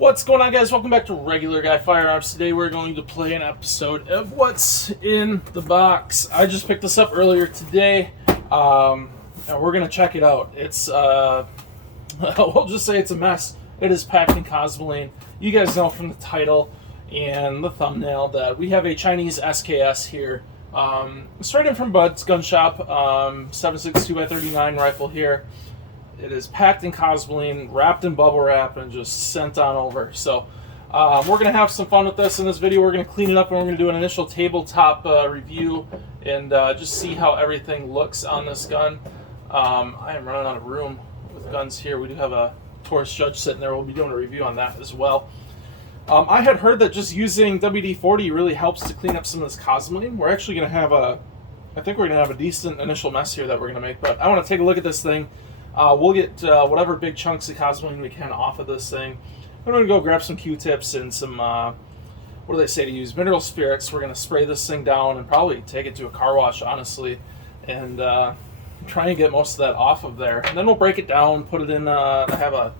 What's going on, guys? Welcome back to Regular Guy Firearms. Today we're going to play an episode of What's in the Box. I just picked this up earlier today, and we're going to check it out. It's, we'll just say it's a mess. It is packed in Cosmoline. You guys know from the title and the thumbnail that we have a Chinese SKS here. Straight in from Bud's gun shop, 7.62x39 rifle here. It is packed in Cosmoline, wrapped in bubble wrap, and just sent on over. So we're going to have some fun with this in this video. We're going to clean it up, and we're going to do an initial tabletop review and just see how everything looks on this gun. I am running out of room with guns here. We do have a Taurus Judge sitting there. We'll be doing a review on that as well. I had heard that just using WD-40 really helps to clean up some of this Cosmoline. We're actually going to have I think we're going to have a decent initial mess here that we're going to make, but I want to take a look at this thing. We'll get whatever big chunks of Cosmoline we can off of this thing. We're going to go grab some Q-tips and some, what do they say to use? Mineral spirits. We're going to spray this thing down and probably take it to a car wash, honestly, and try and get most of that off of there. And then we'll break it down, put it in, I have a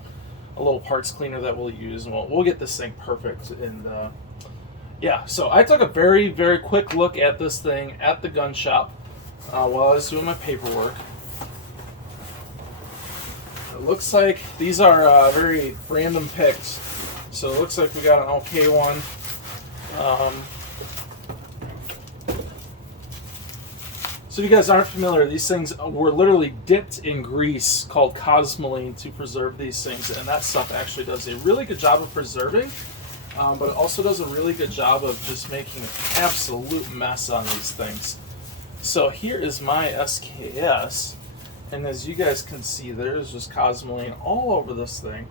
little parts cleaner that we'll use, and we'll get this thing perfect. And yeah, so I took a very, very quick look at this thing at the gun shop while I was doing my paperwork. It looks like these are very random picks, so it looks like we got an okay one. So if you guys aren't familiar, these things were literally dipped in grease called Cosmoline to preserve these things, and that stuff actually does a really good job of preserving, but it also does a really good job of just making an absolute mess on these things. So here is my SKS. And as you guys can see, there's just Cosmoline all over this thing.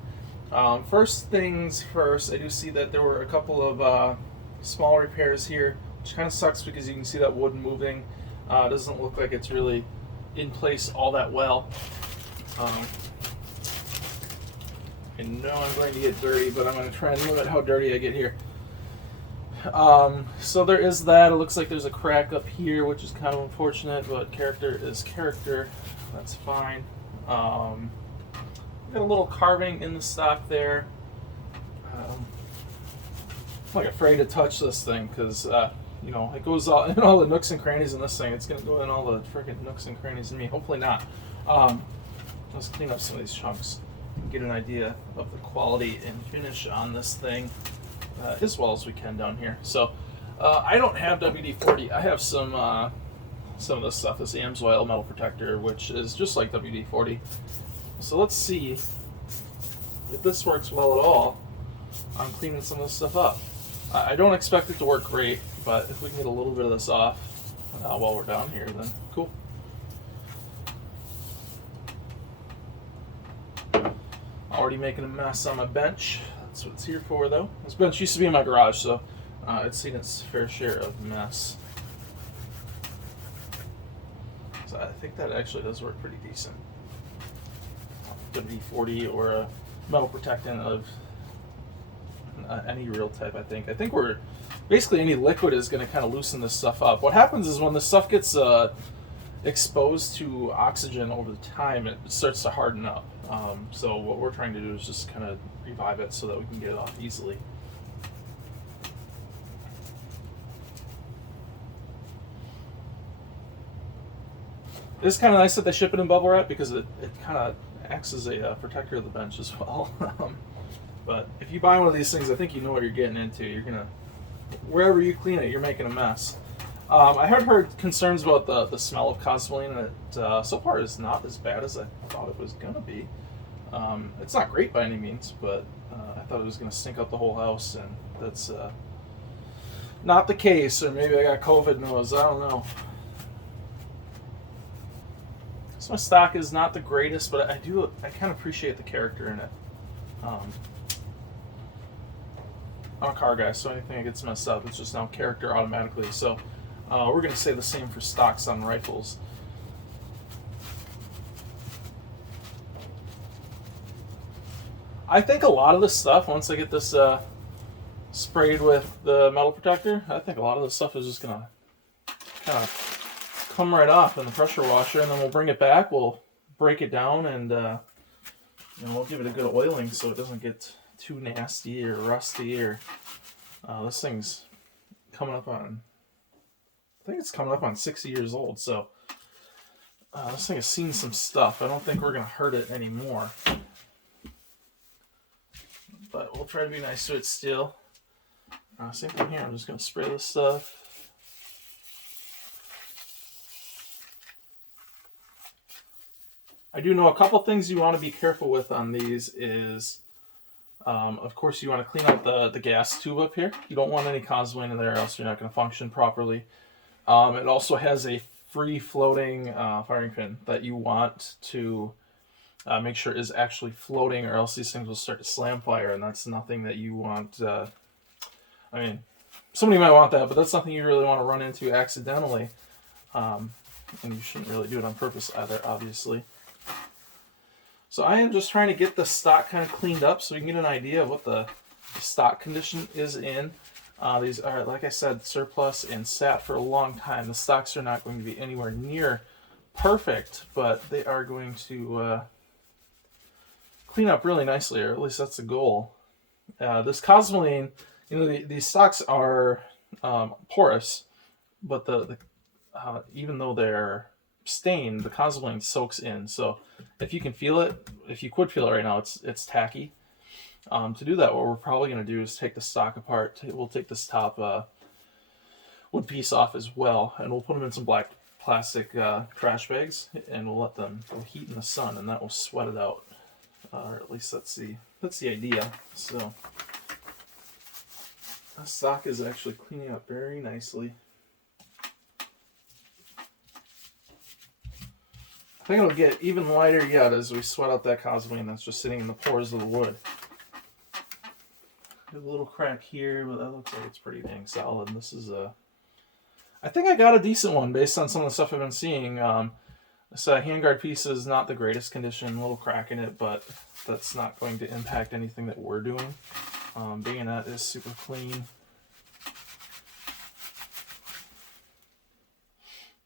First things first, I do see that there were a couple of small repairs here, which kind of sucks because you can see that wood moving. It doesn't look like it's really in place all that well. I know I'm going to get dirty, but I'm going to try and limit how dirty I get here. So there is that. It looks like there's a crack up here, which is kind of unfortunate, but character is character. That's fine. Got a little carving in the stock there. I'm like afraid to touch this thing because you know, it goes all in all the nooks and crannies in this thing. It's gonna go in all the freaking nooks and crannies in me. Hopefully not. Let's clean up some of these chunks and get an idea of the quality and finish on this thing as well as we can down here. So I don't have WD-40. I have some of this stuff, this Amsoil metal protector, which is just like WD-40. So let's see if this works well at all on cleaning some of this stuff up. I don't expect it to work great, but if we can get a little bit of this off while we're down here, then cool. Already making a mess on my bench. That's what it's here for, though. This bench used to be in my garage, so it's seen its fair share of mess. So I think that actually does work pretty decent. WD-40 or a metal protectant of any real type, I think. I think we're basically any liquid is going to kind of loosen this stuff up. What happens is when this stuff gets exposed to oxygen over the time, it starts to harden up. So what we're trying to do is just kind of revive it so that we can get it off easily. It's kind of nice that they ship it in bubble wrap because it kind of acts as a protector of the bench as well. But if you buy one of these things, I think you know what you're getting into. You're gonna, wherever you clean it, you're making a mess. I had heard concerns about the smell of Cosmoline, and it so far is not as bad as I thought it was gonna be. It's not great by any means, but I thought it was gonna stink up the whole house, and that's not the case. Or maybe I got COVID nose. I don't know. So my stock is not the greatest, but I kind of appreciate the character in it. I'm a car guy, so anything that gets messed up, it's just now character automatically. So we're going to say the same for stocks on rifles. I think a lot of this stuff, once I get this sprayed with the metal protector, I think a lot of this stuff is just going to kind of come right off in the pressure washer, and then we'll bring it back, we'll break it down, and we'll give it a good oiling so it doesn't get too nasty or rusty. Or this thing's coming up on, I think it's coming up on 60 years old. So this thing has seen some stuff. I don't think we're going to hurt it anymore. But we'll try to be nice to it still. Same thing here. I'm just going to spray this stuff. I do know a couple things you want to be careful with on these is, of course, you want to clean out the gas tube up here. You don't want any Cosmoline in there, or else you're not going to function properly. It also has a free-floating firing pin that you want to make sure is actually floating, or else these things will start to slam fire, and that's nothing that you want. I mean, somebody might want that, but that's nothing you really want to run into accidentally. And you shouldn't really do it on purpose either, obviously. So I am just trying to get the stock kind of cleaned up so we can get an idea of what the stock condition is in. These are, like I said, surplus and sat for a long time. The stocks are not going to be anywhere near perfect, but they are going to clean up really nicely, or at least that's the goal. This Cosmoline, these stocks are porous, but even though they're stained, the Cosmoline soaks in. So if you can feel it, if you could feel it right now, it's tacky. To do that, what we're probably going to do is take the stock apart. We'll take this top wood piece off as well, and we'll put them in some black plastic trash bags, and we'll let them go heat in the sun, and that will sweat it out. Or at least that's the idea. So the stock is actually cleaning up very nicely. I think it'll get even lighter yet as we sweat out that Cosmoline that's just sitting in the pores of the wood. There's a little crack here, but that looks like it's pretty dang solid. And this is I think I got a decent one based on some of the stuff I've been seeing. This handguard piece is not the greatest condition, a little crack in it, but that's not going to impact anything that we're doing. Bayonet is super clean.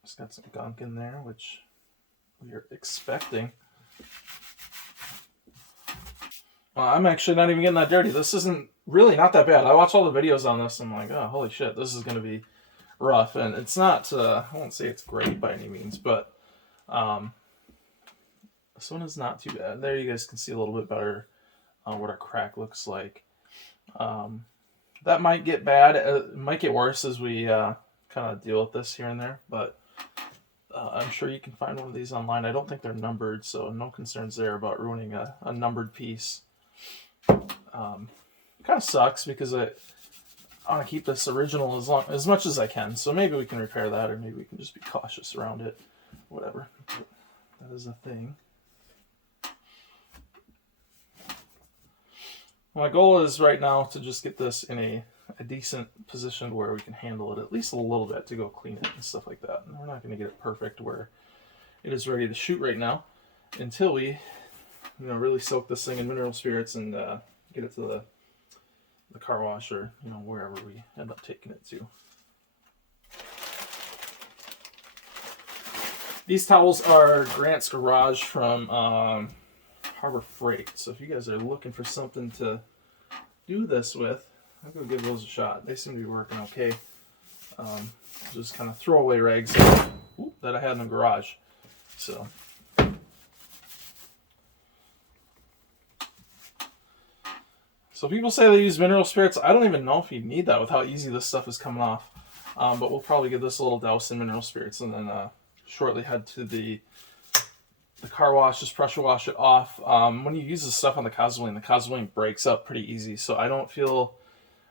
It's got some gunk in there, which we are expecting. I'm actually not even getting that dirty. This isn't really not that bad. I watch all the videos on this and I'm like, oh, holy shit, this is going to be rough. And it's not, I won't say it's great by any means, but this one is not too bad. There you guys can see a little bit better what our crack looks like. That might get bad. It might get worse as we kind of deal with this here and there, but I'm sure you can find one of these online. I don't think they're numbered, so no concerns there about ruining a numbered piece. Kind of sucks because I want to keep this original as much as I can. So maybe we can repair that, or maybe we can just be cautious around it. Whatever. But that is a thing. My goal is right now to just get this in a decent position where we can handle it at least a little bit to go clean it and stuff like that. And we're not going to get it perfect where it is ready to shoot right now until we really soak this thing in mineral spirits and get it to the car wash, or wherever we end up taking it to. These towels are Grant's Garage from Harbor Freight. So if you guys are looking for something to do this with, I'll go give those a shot. They seem to be working okay. Just kind of throwaway rags that I had in the garage. So people say they use mineral spirits. I don't even know if you need that with how easy this stuff is coming off. But we'll probably give this a little douse in mineral spirits and then shortly head to the car wash, just pressure wash it off. When you use this stuff on the Cosmoline breaks up pretty easy. So I don't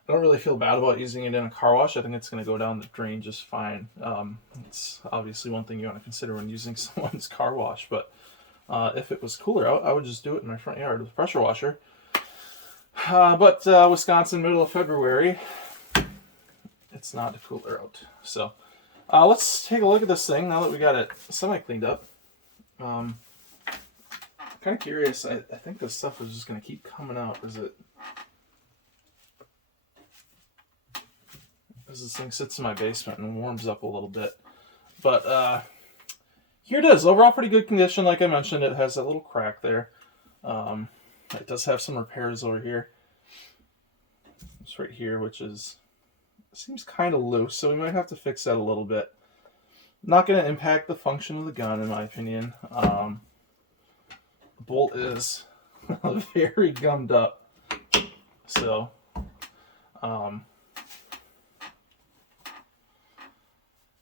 really feel bad about using it in a car wash. I think it's going to go down the drain just fine. It's obviously one thing you want to consider when using someone's car wash. But if it was cooler out, I would just do it in my front yard with a pressure washer. But Wisconsin, middle of February, it's not cooler out. So let's take a look at this thing now that we got it semi-cleaned up. Kind of curious. I think this stuff is just going to keep coming out. As this thing sits in my basement and warms up a little bit. But here it is. Overall pretty good condition. Like I mentioned, it has that little crack there. It does have some repairs over here. It's right here, which seems kind of loose, so we might have to fix that a little bit. Not going to impact the function of the gun, in my opinion. The bolt is very gummed up, so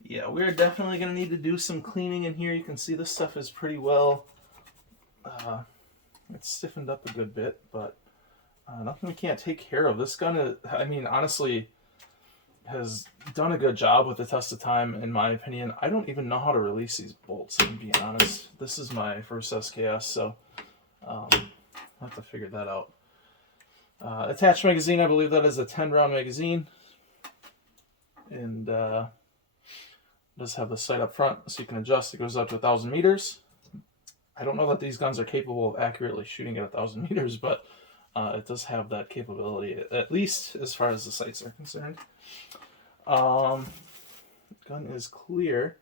yeah, we're definitely going to need to do some cleaning in here. You can see this stuff is pretty well, it's stiffened up a good bit, but nothing we can't take care of. This gun, I mean, honestly, has done a good job with the test of time, in my opinion. I don't even know how to release these bolts, to be honest. This is my first SKS, so I'll have to figure that out. Attached magazine, I believe that is a 10-round magazine. And does have the sight up front, so you can adjust. It goes up to 1,000 meters. I don't know that these guns are capable of accurately shooting at 1,000 meters, but it does have that capability, at least as far as the sights are concerned. Gun is clear.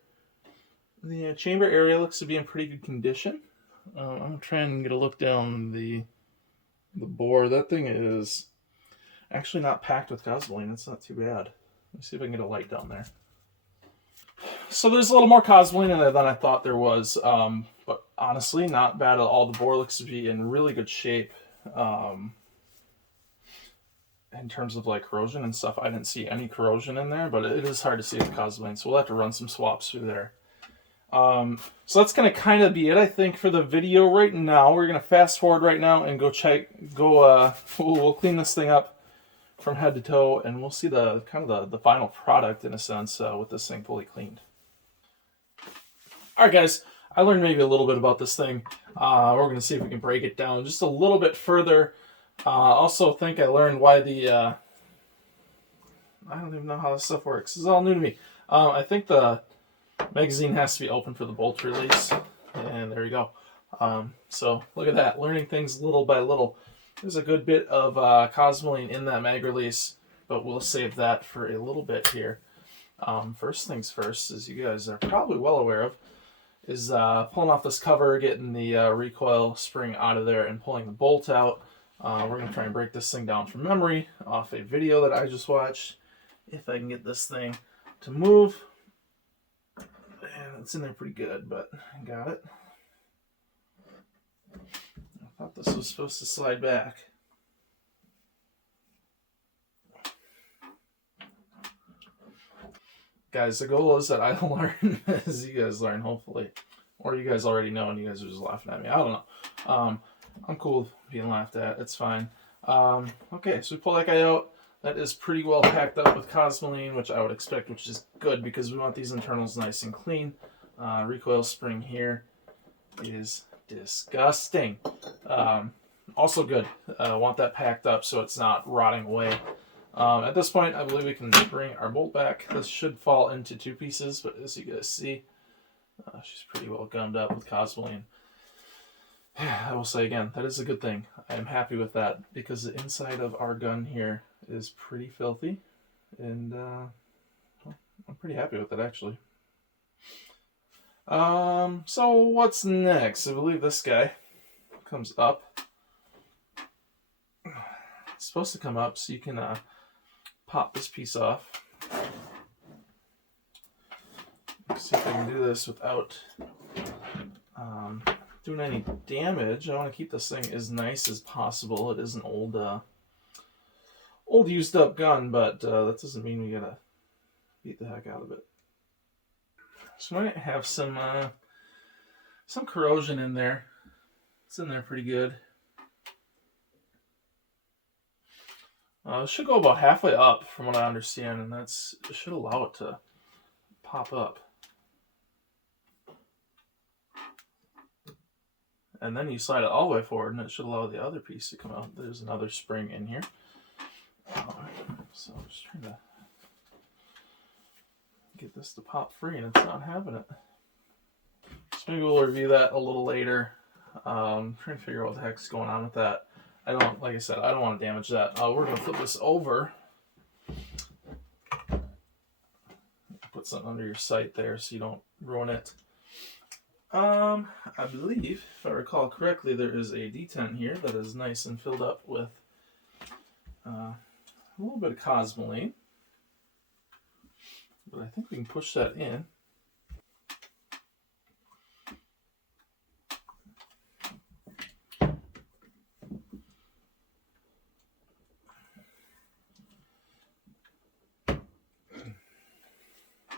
The chamber area looks to be in pretty good condition. I'm trying to get a look down the bore. That thing is actually not packed with Cosmoline. That's not too bad. Let me see if I can get a light down there. So there's a little more Cosmoline in there than I thought there was, but honestly, not bad at all. The bore looks to be in really good shape. In terms of like corrosion and stuff, I didn't see any corrosion in there, but it is hard to see with Cosmoline, so we'll have to run some swaps through there. So that's going to kind of be it, I think, for the video right now. We're going to fast forward right now and we'll clean this thing up from head to toe, and we'll see the final product, in a sense, with this thing fully cleaned. All right, guys, I learned maybe a little bit about this thing. We're going to see if we can break it down just a little bit further. Also think I learned why I don't even know how this stuff works. This is all new to me. I think the magazine has to be open for the bolt release, and there you go. So look at that, learning things little by little. There's a good bit of Cosmoline in that mag release, but we'll save that for a little bit here. First things first, as you guys are probably well aware of, is pulling off this cover, getting the recoil spring out of there, and pulling the bolt out. We're going to try and break this thing down from memory off a video that I just watched. If I can get this thing to move. And it's in there pretty good, but I got it. I thought this was supposed to slide back. Guys, the goal is that I learn as you guys learn, hopefully. Or you guys already know and you guys are just laughing at me. I don't know. I'm cool with being laughed at. It's fine. Okay, so we pull that guy out. That is pretty well packed up with Cosmoline, which I would expect, which is good because we want these internals nice and clean. Recoil spring here is disgusting. Also good. Want that packed up so it's not rotting away. At this point, I believe we can bring our bolt back. This should fall into two pieces, but as you guys see, she's pretty well gummed up with Cosmoline. I will say again, that is a good thing. I am happy with that because the inside of our gun here is pretty filthy, and well, I'm pretty happy with it, actually. So what's next? I believe this guy comes up. It's supposed to come up so you can pop this piece off. Let's see if I can do this without doing any damage. I want to keep this thing as nice as possible. It is an old used up gun, but that doesn't mean we gotta beat the heck out of it. So I might have some corrosion in there. It's in there pretty good. It should go about halfway up from what I understand, and it should allow it to pop up. And then you slide it all the way forward, and it should allow the other piece to come out. There's another spring in here. So I'm just trying to get this to pop free, and it's not having it. So maybe we'll review that a little later. Trying to figure out what the heck's going on with that. Like I said, I don't want to damage that. We're going to flip this over. Put something under your sight there so you don't ruin it. I believe, if I recall correctly, there is a detent here that is nice and filled up with a little bit of Cosmoline, but I think we can push that in.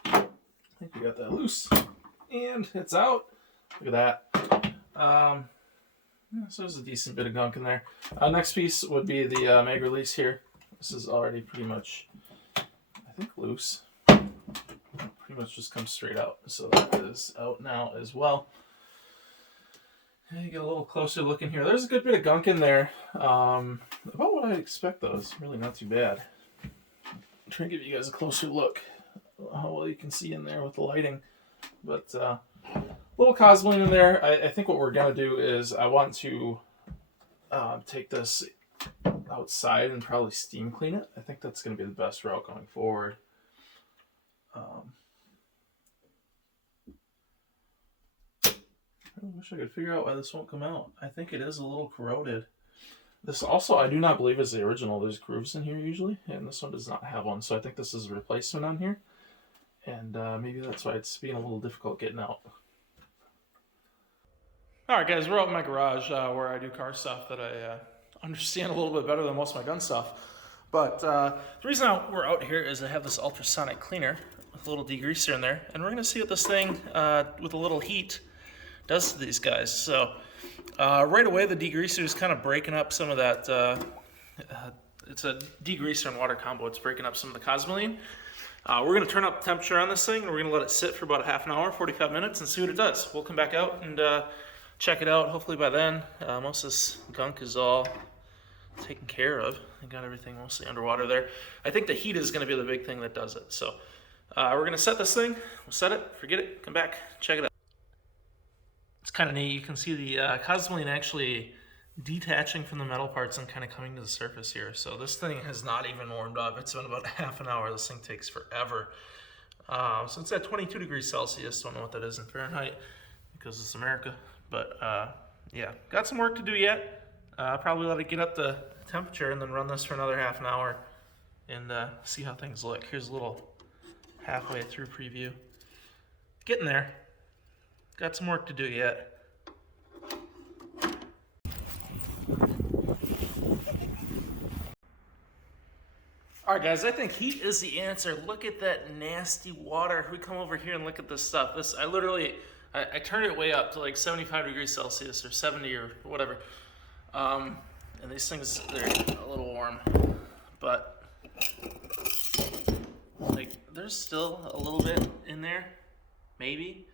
I think we got that loose, and it's out. Look at that. So there's a decent bit of gunk in there. Next piece would be the mag release here. This is already pretty much, I think, loose. Pretty much just comes straight out. So that is out now as well. And you get a little closer look in here. There's a good bit of gunk in there. About what I'd expect, though. It's really not too bad. I'm trying to give you guys a closer look. How well you can see in there with the lighting. But a little Cosmoline in there. I think what we're going to do is I want to take this outside and probably steam clean it. I think that's going to be the best route going forward. I wish I could figure out why this won't come out. I think it is a little corroded. This also, I do not believe, is the original. There's grooves in here usually, and this one does not have one. So I think this is a replacement on here. And maybe that's why it's being a little difficult getting out. Alright guys, we're out in my garage where I do car stuff that I understand a little bit better than most of my gun stuff. But the reason we're out here is I have this ultrasonic cleaner with a little degreaser in there. And we're going to see what this thing, with a little heat, does to these guys. So right away the degreaser is kind of breaking up some of that, it's a degreaser and water combo. It's breaking up some of the Cosmoline. We're going to turn up the temperature on this thing. We're going to let it sit for about a half an hour, 45 minutes, and see what it does. We'll come back out and check it out. Hopefully by then, most of this gunk is all taken care of. I got everything mostly underwater there. I think the heat is going to be the big thing that does it. So we're going to set this thing. We'll set it, forget it, come back, check it out. It's kind of neat. You can see the Cosmoline actually detaching from the metal parts and kind of coming to the surface here. So this thing has not even warmed up. It's been about half an hour. This thing takes forever. So it's at 22 degrees Celsius. Don't know what that is in Fahrenheit because it's America. But yeah, got some work to do yet. Probably let it get up to temperature and then run this for another half an hour and see how things look. Here's a little halfway through preview. Getting there. Got some work to do yet. Alright guys, I think heat is the answer. Look at that nasty water. We come over here and look at this stuff. I turned it way up to like 75 degrees Celsius or 70 or whatever. And these things, they're a little warm. But like there's still a little bit in there. Maybe.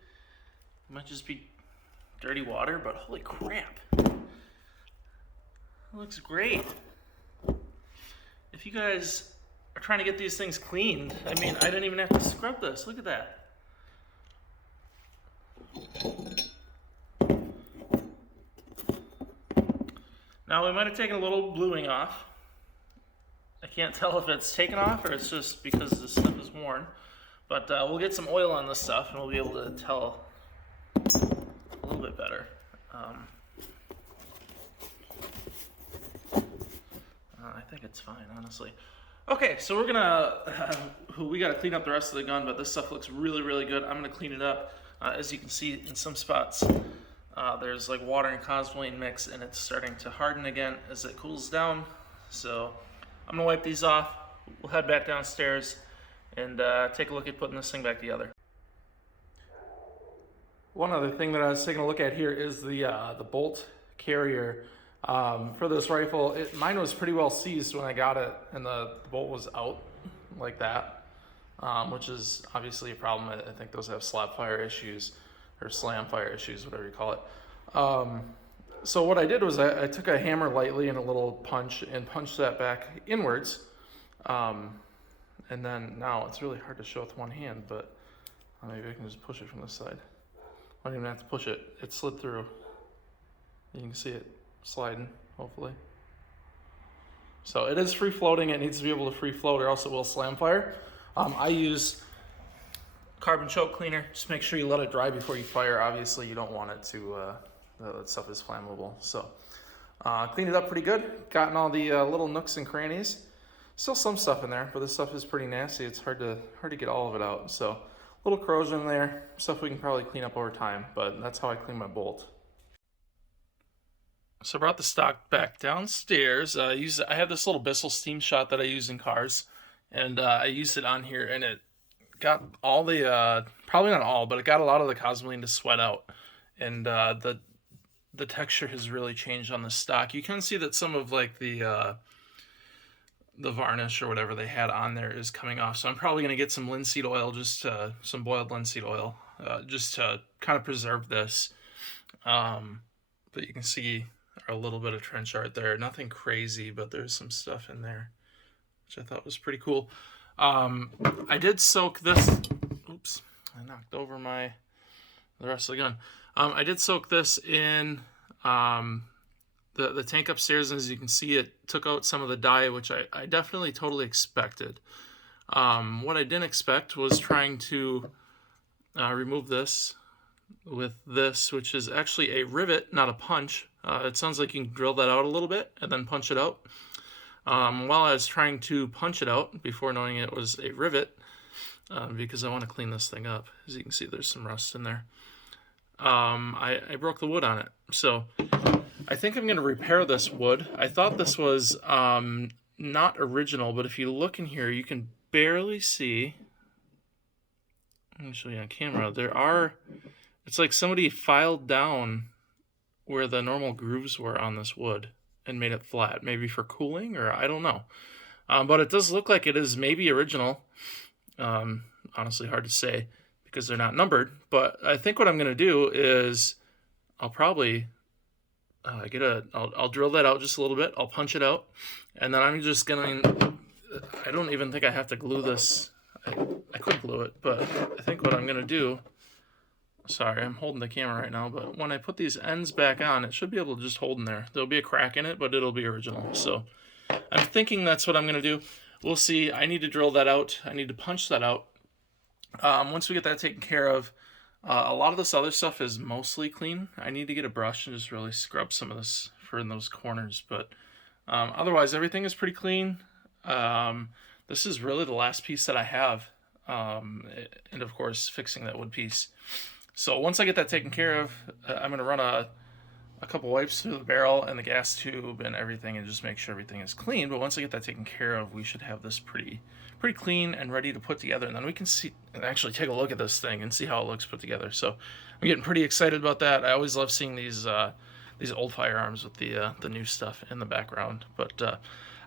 It might just be dirty water, but holy crap. It looks great. If you guys are trying to get these things cleaned, I mean, I didn't even have to scrub this. Look at that. Now, we might have taken a little bluing off. I can't tell if it's taken off or it's just because this stuff is worn. But we'll get some oil on this stuff and we'll be able to tell a little bit better. I think it's fine, honestly. Okay, so we're gonna, we gotta clean up the rest of the gun, but this stuff looks really, really good. I'm gonna clean it up. As you can see in some spots, there's like water and Cosmoline mix and it's starting to harden again as it cools down. So I'm gonna wipe these off. We'll head back downstairs and take a look at putting this thing back together. One other thing that I was taking a look at here is the bolt carrier for this rifle. Mine was pretty well seized when I got it, and the bolt was out like that, which is obviously a problem. I think those have slap fire issues or slam fire issues, whatever you call it. So what I did was I took a hammer lightly and a little punch and punched that back inwards. And then now it's really hard to show with one hand, but maybe I can just push it from this side. I don't even have to push it. It slid through. You can see it sliding, hopefully. So it is free floating. It needs to be able to free float or else it will slam fire. I use carbon choke cleaner. Just make sure you let it dry before you fire. Obviously, you don't want it to, that stuff is flammable. So cleaned it up pretty good. Gotten all the little nooks and crannies. Still some stuff in there, but this stuff is pretty nasty. It's hard to get all of it out. So a little corrosion there, stuff we can probably clean up over time, but that's how I clean my bolt. So I brought the stock back downstairs. I have this little Bissell steam shot that I use in cars, and I used it on here, and it got all the, probably not all, but it got a lot of the Cosmoline to sweat out, and the texture has really changed on the stock. You can see that some of like the varnish or whatever they had on there is coming off. So I'm probably going to get some linseed oil, just some boiled linseed oil, just to kind of preserve this. But you can see a little bit of trench art there. Nothing crazy, but there's some stuff in there, which I thought was pretty cool. I did soak this. Oops, I knocked over the rest of the gun. I did soak this in the tank upstairs, and as you can see, it took out some of the dye, which I definitely totally expected. What I didn't expect was trying to remove this with this, which is actually a rivet, not a punch. It sounds like you can drill that out a little bit and then punch it out. While I was trying to punch it out, before knowing it was a rivet, because I want to clean this thing up. As you can see, there's some rust in there. I broke the wood on it. So I think I'm going to repair this wood. I thought this was not original, but if you look in here, you can barely see. Let me show you on camera. It's like somebody filed down where the normal grooves were on this wood and made it flat, maybe for cooling, or I don't know. But it does look like it is maybe original. Honestly, hard to say because they're not numbered. But I think what I'm going to do is I'll probably I'll drill that out just a little bit. I'll punch it out, and then I'm just going to, I don't even think I have to glue this. I could glue it, but I think what I'm going to do, sorry, I'm holding the camera right now, but when I put these ends back on, it should be able to just hold in there. There'll be a crack in it, but it'll be original. So I'm thinking that's what I'm going to do. We'll see. I need to drill that out. I need to punch that out. Once we get that taken care of, a lot of this other stuff is mostly clean. I need to get a brush and just really scrub some of this for in those corners, but otherwise everything is pretty clean. This is really the last piece that I have, and of course fixing that wood piece. So once I get that taken care of, I'm going to run a couple wipes through the barrel and the gas tube and everything and just make sure everything is clean. But once I get that taken care of, we should have this pretty clean and ready to put together. And then we can see and actually take a look at this thing and see how it looks put together. So I'm getting pretty excited about that. I always love seeing these old firearms with the new stuff in the background. But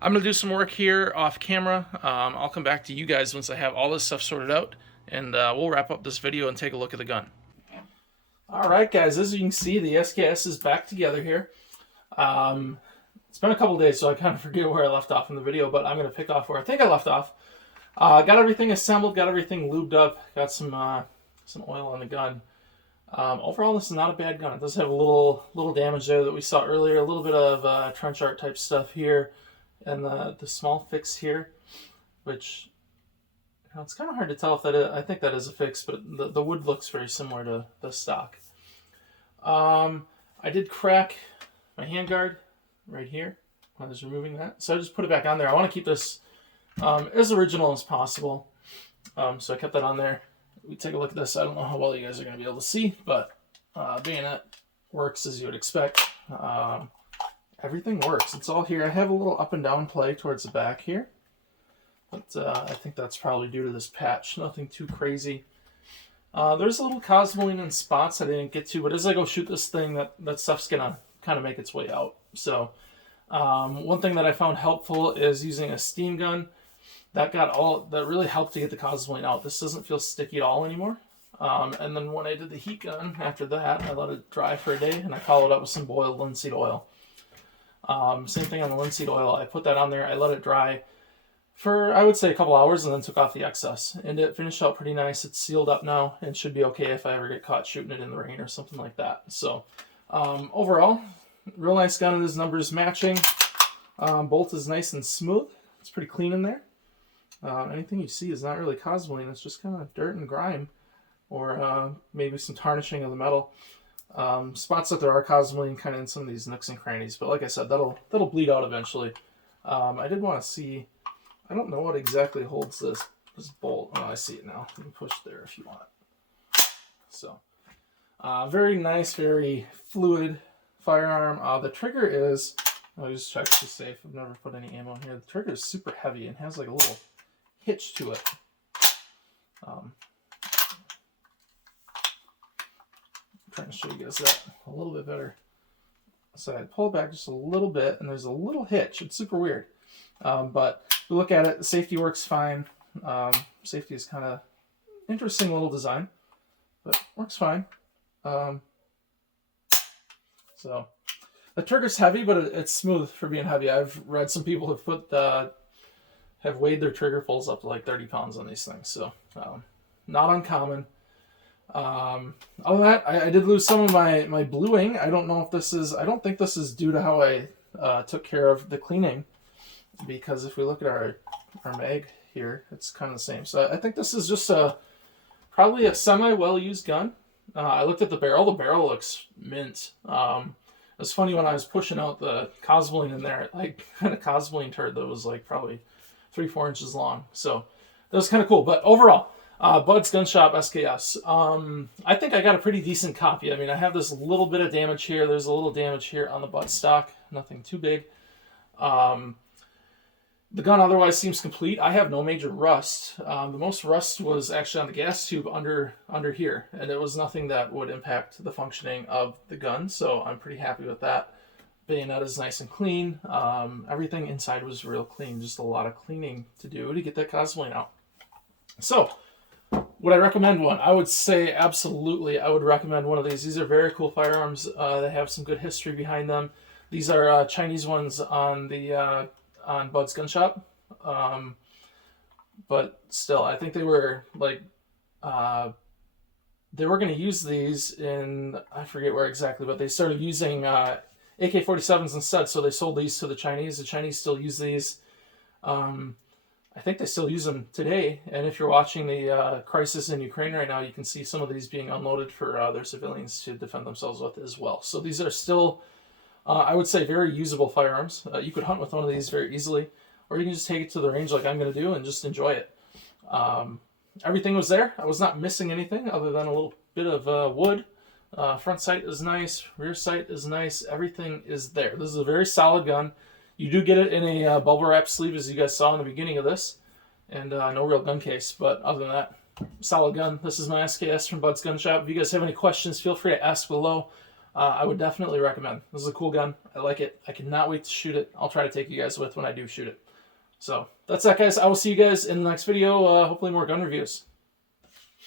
I'm going to do some work here off camera. I'll come back to you guys once I have all this stuff sorted out, and we'll wrap up this video and take a look at the gun. Alright guys, as you can see, the SKS is back together here. It's been a couple days, so I kind of forget where I left off in the video, but I'm going to pick off where I think I left off. Got everything assembled, got everything lubed up, got some oil on the gun. Overall, this is not a bad gun. It does have a little damage there that we saw earlier, a little bit of trench art type stuff here, and the small fix here, which... it's kind of hard to tell if that is, I think that is a fix, but the wood looks very similar to the stock. I did crack my handguard right here when I was removing that, so I just put it back on there. I want to keep this as original as possible, so I kept that on there. We take a look at this. I don't know how well you guys are going to be able to see, but bayonet works as you would expect. Everything works. It's all here. I have a little up and down play towards the back here. But I think that's probably due to this patch. Nothing too crazy. There's a little Cosmoline in spots I didn't get to, but as I go shoot this thing, that stuff's going to kind of make its way out. So one thing that I found helpful is using a steam gun. That really helped to get the Cosmoline out. This doesn't feel sticky at all anymore. And then when I did the heat gun, after that, I let it dry for a day, and I followed up with some boiled linseed oil. Same thing on the linseed oil. I put that on there. I let it dry for, I would say, a couple hours, and then took off the excess. And it finished out pretty nice. It's sealed up now and should be okay if I ever get caught shooting it in the rain or something like that. So overall, real nice gun. It is numbers matching. Bolt is nice and smooth. It's pretty clean in there. Anything you see is not really Cosmoline. It's just kind of dirt and grime, or maybe some tarnishing of the metal. Spots that there are Cosmoline kind of in some of these nooks and crannies. But like I said, that'll bleed out eventually. I did want to see... I don't know what exactly holds this bolt. Oh, I see it now. You can push there if you want. So, very nice, very fluid firearm. The trigger is, I'll just check to be safe. I've never put any ammo in here. The trigger is super heavy and has like a little hitch to it. I'm trying to show you guys that a little bit better. So I pull it back just a little bit, and there's a little hitch. It's super weird. But if you look at it, the safety works fine. Safety is kind of interesting little design, but works fine. So the trigger's heavy, but it's smooth for being heavy. I've read some people have have weighed their trigger pulls up to like 30 pounds on these things, so not uncommon. Other than that, I did lose some of my bluing. I don't know if this is, I don't think this is due to how I took care of the cleaning, because if we look at our mag here, it's kind of the same. So I think this is just probably a semi-well-used gun. I looked at the barrel. The barrel looks mint. It's funny, when I was pushing out the Cosmoline in there, I had a Cosmoline turd that was like probably 3-4 inches long. So that was kind of cool. But overall, Bud's Gun Shop SKS. I think I got a pretty decent copy. I mean, I have this little bit of damage here. There's a little damage here on the butt stock. Nothing too big. The gun otherwise seems complete. I have no major rust. The most rust was actually on the gas tube under here, and it was nothing that would impact the functioning of the gun, so I'm pretty happy with that. Bayonet is nice and clean. Everything inside was real clean. Just a lot of cleaning to do to get that Cosmoline out. So, would I recommend one? I would say absolutely I would recommend one of these. These are very cool firearms. They have some good history behind them. These are Chinese ones on the on Bud's Gun Shop, but still, I think they were like they were going to use these in, I forget where exactly, but they started using AK-47s instead, so they sold these to the Chinese. The Chinese still use these. I think they still use them today, and if you're watching the crisis in Ukraine right now, you can see some of these being unloaded for their civilians to defend themselves with as well. So these are still, I would say, very usable firearms. You could hunt with one of these very easily, or you can just take it to the range like I'm going to do and just enjoy it. Everything was there. I was not missing anything other than a little bit of wood. Front sight is nice. Rear sight is nice. Everything is there. This is a very solid gun. You do get it in a bubble wrap sleeve, as you guys saw in the beginning of this, and no real gun case. But other than that, solid gun. This is my SKS from Bud's Gun Shop. If you guys have any questions, feel free to ask below. I would definitely recommend. This is a cool gun. I like it. I cannot wait to shoot it. I'll try to take you guys with when I do shoot it. So that's that, guys. I will see you guys in the next video. Hopefully more gun reviews.